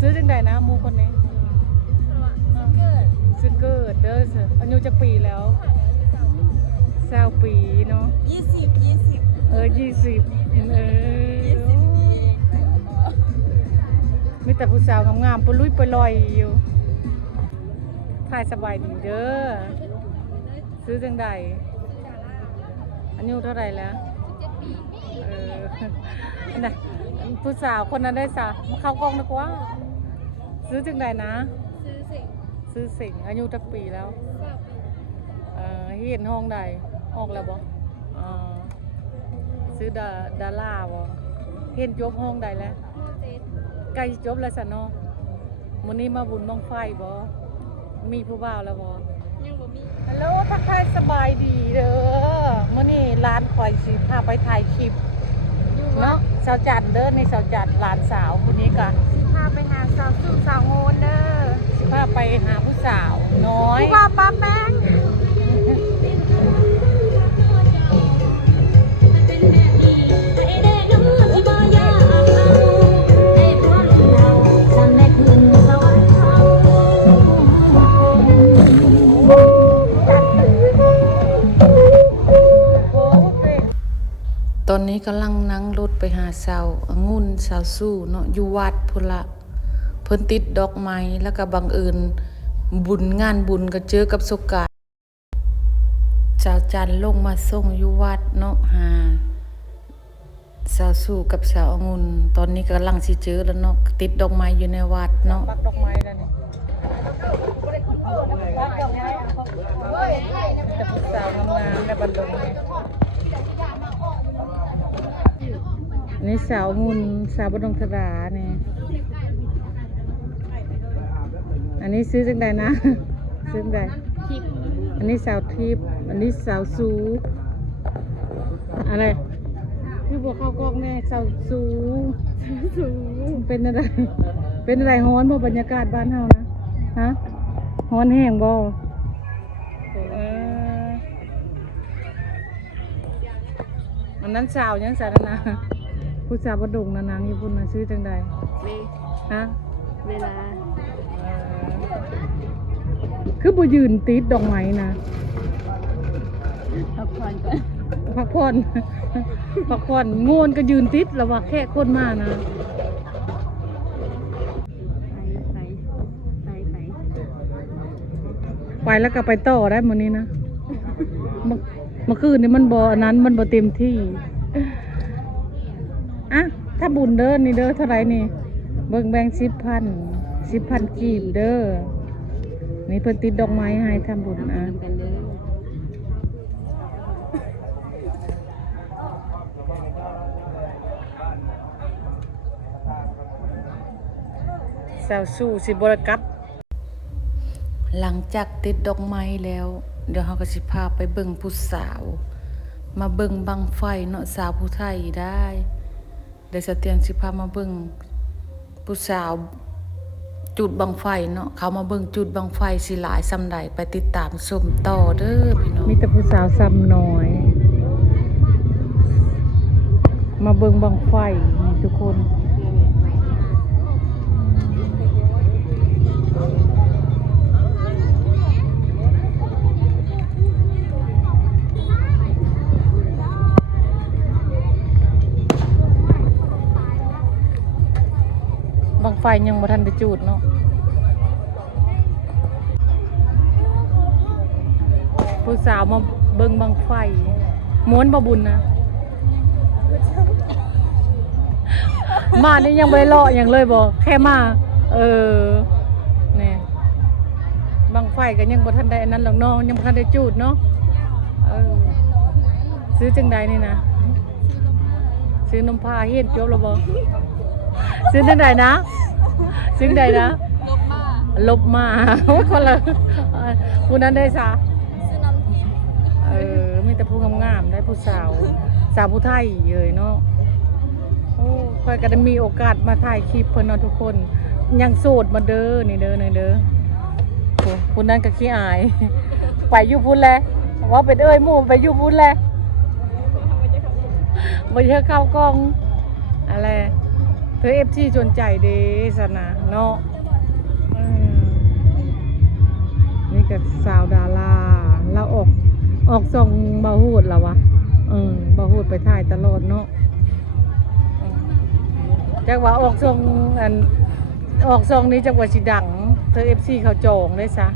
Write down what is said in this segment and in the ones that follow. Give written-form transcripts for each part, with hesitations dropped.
ซื้อจังใดนะมูคนนี้ซื้อเกิดเด้ออายุจะปีแล้ว20 ปีเนาะ20มีแต่ผู้สาวงามๆปลุยปลอยอยู่ถ่ายสบายดีเด้อซื้อจังใดอายุเท่าไหร่แล้วน่ะผู้สาวคนนั้นได้สะมาเข้ากล้องดีกว่าซื้อจังใดนะซื้อสิ่งอายุจักปีแล้วเห็นห้องใดออกแล้วบ่ซื้อดาราบ่เห็นจบห้องใดแล้วใกล้จบแล้วสะเนาะมื้อนี้มาบุญบั้งไฟบ่มีผู้บ่าวแล้วบ่ยังบ่มีฮัลโหลทักทายสบายดีเด้อมื้อนี้ร้านข่อยสิพาไปถ่ายคลิปเนาะสาวจันเด้อในสาวจันหลานสาวคนนี้ก็พาไปหาสาวสุสาวโงนเด้อพาไปหาผู้สาวน้อยผู้ว่าป้าแป้งตอนนี้กำลังนั่งรถไปหาสาวองุ่นสาวสู้เนาะอยู่วัดพุ่นละเพิ่นติดดอกไม้แล้วก็บังเอิญบุญงานบุญก็เจอกับสกานสาวจันลงมาส่งอยู่วัดเนาะหาสาวสู้กับสาวองุ่นตอนนี้กำลังสิเจอแล้วเนาะติดดอกไม้อยู่ในวัดเนาะปักดอกไม้แล้วนี่แต่ผู้สาวงามๆในบัดลงนี่สาวงุ่นสาวบดงสราเนี่ยอันนี้ซื้อจังใดนะซื้อจังใดอันนี้สาวทิพย์อันนี้สาวสูอะไรคือบอกเข้ากล้องแน่สาวสูเป็นอะไรฮ้อนบ่บรรยากาศบ้านเฮานะฮะฮ้อนแห้งบ่อันนั้นสาวยังสาวนะผู้สาวบดงนะนางญี่ปุ่นนะซื้อจังใดฮะเวลาคือบ่ยืนติดดอกไม้นะพักผ่อนก่อนพักผ่อนโงนก็ยืนติดแล้วว่าแค่คนมานะไปแล้วก็ไปต่อได้มื้อนี้นะเมื่อคืนนี้มันบ่นั้นมันบ่เต็มที่อ่ะถ้าบุญเด้อนี่เด้อเท่าไหร่นี่เบิ่งแบ่ง10,000กีบเด้อนี่เพิ่นติดดอกไม้ให้ทำบุญอ่ะสาวสู้สิบ่ได้กลับหลังจากติดดอกไม้แล้วเดี๋ยวเฮาก็สิพาไปเบิ่งผู้สาวมาเบิ่งบังไฟเนาะสาวผู้ไทยได้เดี๋ยวสเตียงสิพามาเบิ่งผู้สาวจุดบังไฟเนาะเขามาเบิ่งจุดบังไฟสิหลายซำใดไปติดตามชมต่อเด้อพี่น้องมีแต่ผู้สาวซ้ำน้อยมาเบิ่งบังไฟนี่ทุกคนบังไฟยังบ่ทันได้จุดเนาะผู้สาวมาเบิ่งบังไฟม้วนบ่บุญนะมานี่ยังบ่ได้เลาะหยังเลยบ่แค่มานี่บังไฟก็ยังบ่ทันได้อันนั้นหรอกเนาะยังบ่ทันได้จุดเนาะซื้อจังใดนี่นะซื้อนมพาเฮ็ดจบแล้วบ่ซื้อจังใดนะซื้อจังใดนะลบมาคนละผู้นั้นได้ซะซื้อน้ำทิพย์มีแต่ผู้งามๆได้ผู้สาวผู้ไทยเลยเนาะโอ้ค่อยก็ได้มีโอกาสมาถ่ายคลิปเพิ่นเนาะทุกคนยังโสดมาเด้อนี่เด้อนี่เด้อโอ้ผู้นั้นก็ขี้อายไปอยู่พุ่นแลว่าเป็นหมู่ไปอยู่พุ่นแลบ่เยอะเข้ากล้องอะไร ธอ FG จนใจเด้สนะเนาะนี่ก็สาวดาราเราออกส่องบ่ฮู้แล้ววะบ่ฮู้ไปถ่ายตลอดเนาะจักว่าออกส่องนี้จักว่าสิดังเธอ FC เขาจองได้ซะ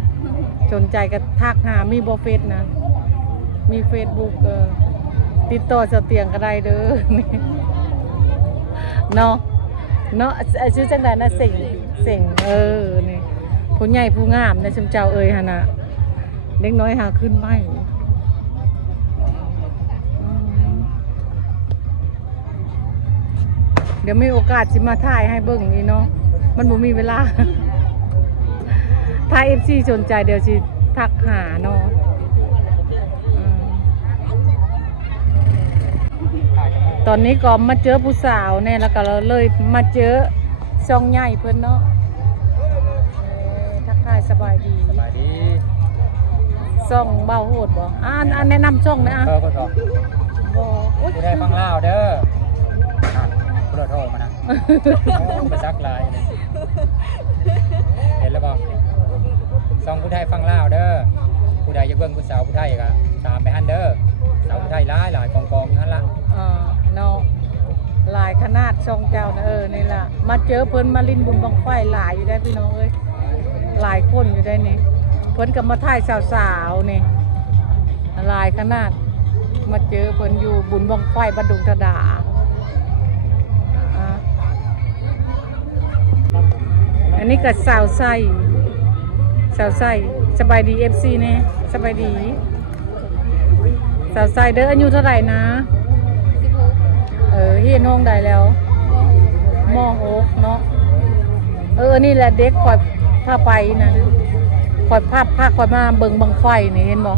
สนใจก็ทักหามีบ่เฟซนะมี Facebook ติดต่อเสเตียงก็ได้เด้อเนาะชื่อจังได๋นะเสิ่งนี่ผู้ใหญ่ผู้งามนะชุมเจ้าเอ่ยหั่นน่ะเด็กน้อยหาขึ้นไม้เดี๋ยวมีโอกาสสิมาถ่ายให้เบิ่งนี่เนาะมันบ่มีเวลาถ้า FC สนใจเดี๋ยวสิทักหาเนาะตอนนี้ก็มาเจอผู้สาวเนี่ยแล้วก็เราเลยมาเจอช่องใหญ่เพิ่นเนาะทักทายสบายดีช่องเบาโหดบ่อันแนะนำช่องนะก็บ่ผู้ใดฟังลาวเด้อผู้โทรมานะไปซักลายเห็นแล้วบ่ช่องผู้ใดฟังลาวเด้อผู้ใดอยากเบิ่งผู้สาวผู้ไทยก็ตามไปหั่นเด้อสาวผู้ไทยหลายกองอยู่หั่นล่ะเนาะหลายขนาดช่องเจ้านะนี่ล่ะมาเจอเพิ่นมาลินบุญบังไฟหลายอยู่ได้พี่น้องเอ้ยหลายคนอยู่ได้นี่เพิ่นก็มาถ่ายสาวๆนี่หลายขนาดมาเจอเพิ่นอยู่บุญบังไฟบ้านดงธดาอันนี้ก็สาวไส้สบายดี FC นี่สบายดีสาวไส้เด้ออายุเท่าไหร่นะเฮียนห้องได้แล้วมองโอ๊กเนาะนี่แหละเด็กคอยพาไปนะคอยพาคอยมาเบิ่งบังไฟนี่เห็นบ่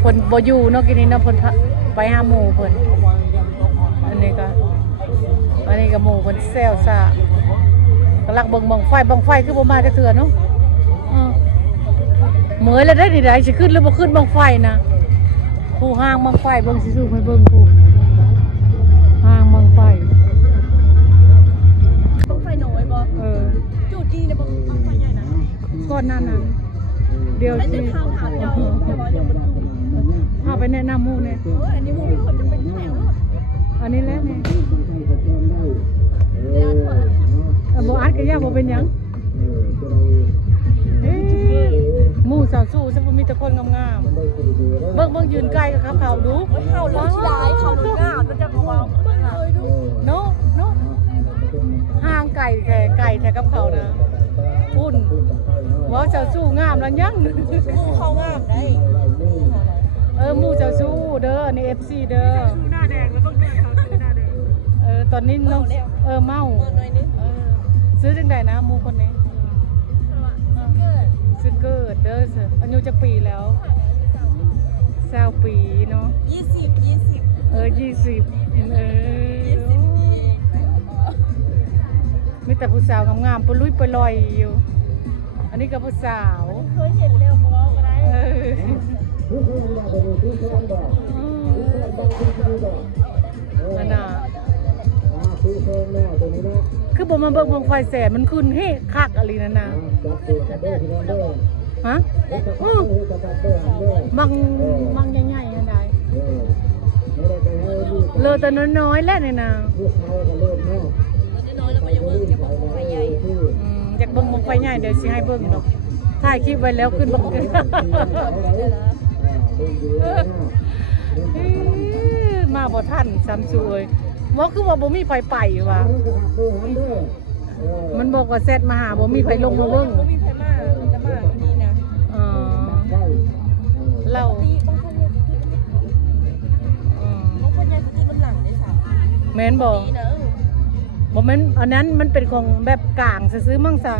เพิ่นบ่อยู่เนาะกินนี่เนาะเพิ่นไปหาหมู่เพิ่นอันนี้ก็หมู่เพิ่นแซวซ่ากำลังเบิ่งบังไฟคือบ่มาจักเทื่อเนาะเหมือนแล้วได้ดิได้สิขึ้นหรือบ่ขึ้นบังไฟนะผู้ห้างบังไฟเบิ่งสิสู้ให้เบิ่งผู้ห้างบังไฟน้อยบ่จุดดีนะบังไฟใหญ่นะก่อนนั้นเดี๋ยวสิถามเจ้าแต่ว่ายังบ่ถูกพาไปแนะนำหมู่เนี่ยอันนี้หมู่เขาจะเป็นแถวอันนี้แหละนี่บ่อัดก็ย่าบ่เป็นหยังหมู่สาวสู้ซึ่งมีแต่คนงามๆเบิ่งยืนใกล้กับเขาดูเขาหลายเขาดูงามมันจะมองเบิ่งเลยดูเนาะห่างไก่แต่กับเขานะพุ่นว่าสาวสู้งามแล้วยังเขางามได้หมู่สาวสู้เด้อนี่ FC เด้อหน้าแดงแล้วต้องเดินเขาซื้อหน้าแดงตอนนี้น้องเมาซื้อจังไดนะหมู่คนนี้ซื้อเกิดเด้ออายุจักปีแล้ว20 ปีเนาะ20 20มีแต่ผู้สาวงามๆปลุยปลอยอยู่อันนี้ก็ผู้สาวเคยเห็นแล้วบ่ก็ได้อันน่ะคือบ่มาเบิ่งบังไฟแสนมันขึ้นเฮ้คักอะไรนั่นน่ะฮะบังใหญ่ๆนั่นได้เลอแต่น้อยๆแล้วนี่นะน้อยแล้วก็ยังเบิ่งจะบังไฟใหญ่อยากเบิ่งบังไฟใหญ่เดี๋ยวสิให้เบิ่งเนาะถ่ายคลิปไว้แล้วขึ้นบังมาบ่ทันซ้ำซวยว่าคือว่าบ่มีไฟไปว่ะมันบอกว่าเซตมาหาบ่มีไฟลงมาเบิ่งบ่มีไฟมาจะมานี่นะเราบางคนยังจุดน้ำหลังได้ค่ะแม่นบ่แม่นอันนั้นมันเป็นของแบบกลางซื้อมั่งซะ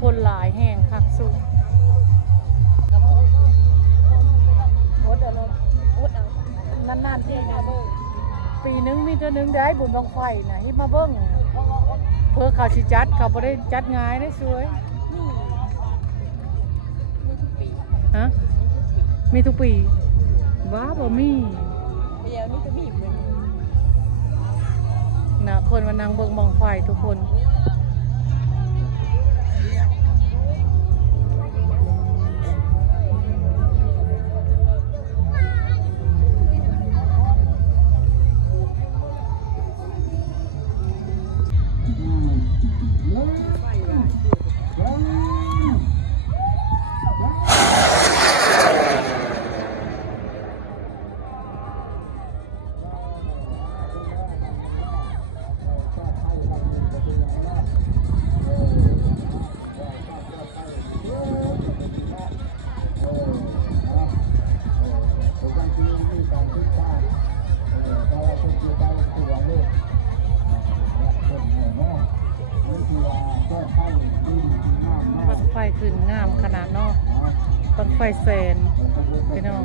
คนหลายแห้งคักสุดนานๆทีปีนึงมีเท่านึงได้บุญบังไฟนะฮิมาเบิ้งเพื่อเขาสิจัดเขาบ่ได้จัดง่ายได้สวยมีทุกปีฮะมีทุกปีว้าบ่มี เดียวนี่ก็มีเหมือน นะคนมานั่งเบิ่งบังไฟทุกคน บังไฟขึ้นงามขนาดเนาะบังไฟแสนพี่น้อง